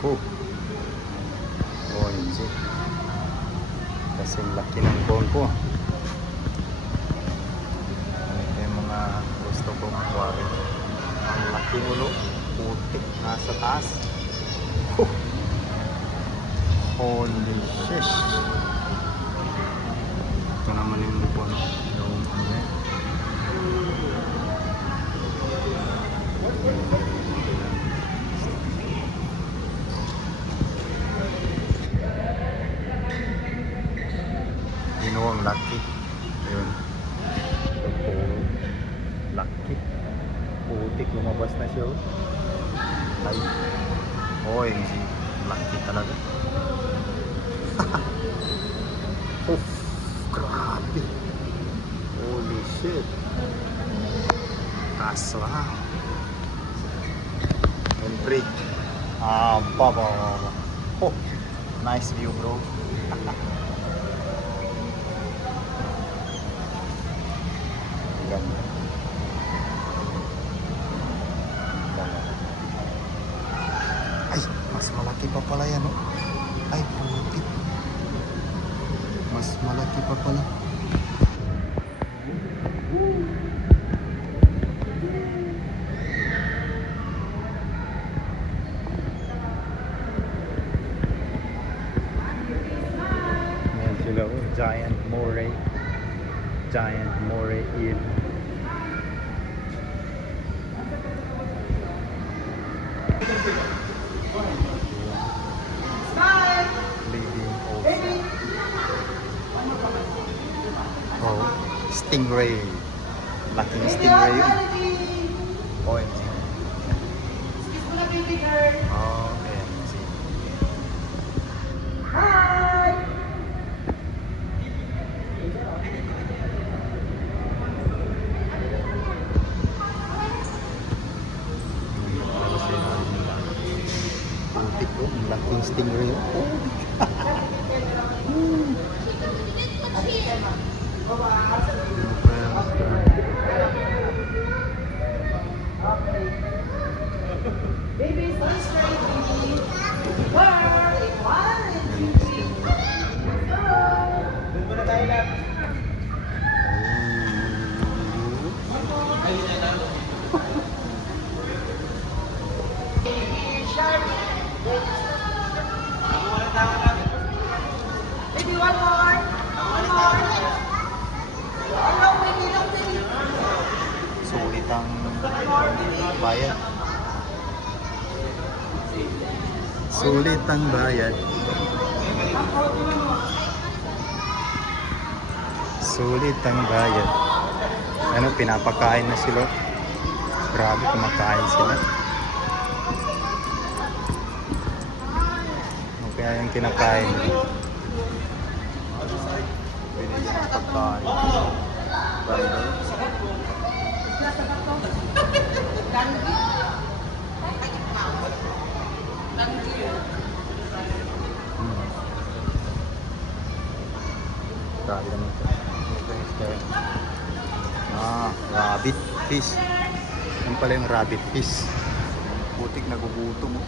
Oh, OMG. Kasing laki ng bone ko. Ito yung mga gusto kong aquarium. Ang laki ulo, putik nasa taas. Oh. Holy shit. Ito naman yung bone. Yung ano eh. Ang laki. Yun. Laki. Putik, lumabas na siya. Ay. OMG. Laki talaga. Oof. Grabe. Holy shit. Kasla. Entry. Baba. Oh. Nice view, bro. Ganda. Ay, mas malaki pa pala yan, oh. Ay, putik. Mas malaki pa pala. Ayan sila, oh. Giant moray. Giant moray eel. Living ocean. Oh, stingray. Laking stingray yun. OMG. Oh, OMG. Putik ko, ang laking stingray yun. Baby, stay straight, baby. Work. One. Doon muna tayo lang. Sharp. Baby, one more. One more. Hello, baby. Hello, baby. Sulit ang bayad. Sulit ang bayad. Sulit ang bayad. Ano, pinapakain na sila. Grabe, kumakain sila. Ano kaya yung kinakain? Pagkain. Grabe naman ito. Rabbit fish. Yan pala yung rabbit fish. Putik, nagugutom mo.